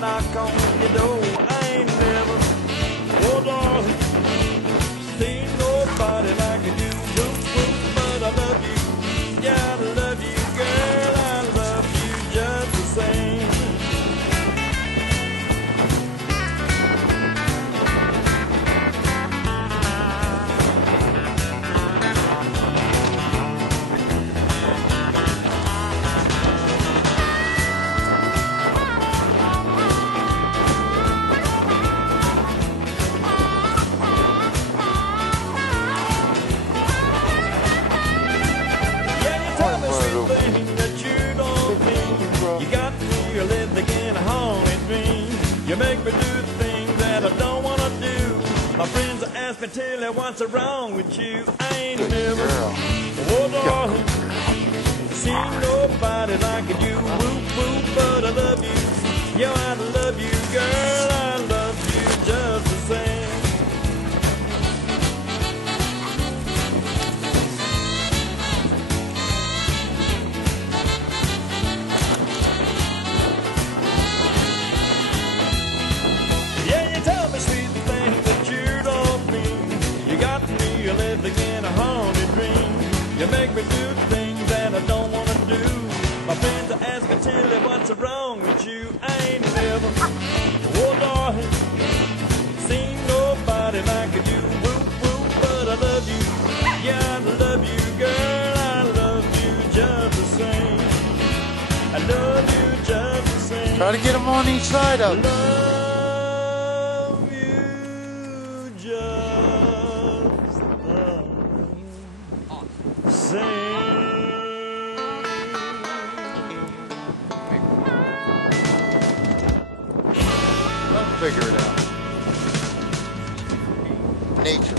knock on your door. I ain't never, oh darling, seen nobody like you. Woo, woo, but I love you. Yeah, I love you, girl. I love you just the same. You got me living in a haunted dream. You make me do things that I don't want to do. My friends ask me, tell me what's wrong with you. I ain't never, oh darling, seen nobody like you. Woo, woo, but I love you. Yeah, I love you, girl. I love you just the same. Living in a haunted dream. You make me do things that I don't want to do. My friends ask me, tell me what's wrong with you. I ain't never, oh darling, seen nobody like you. Woo, woo, but I love you. Yeah, I love you, girl. I love you just the same. I love you just the same. Try to get them on each side of it. Love you just I'll figure it out. Nature.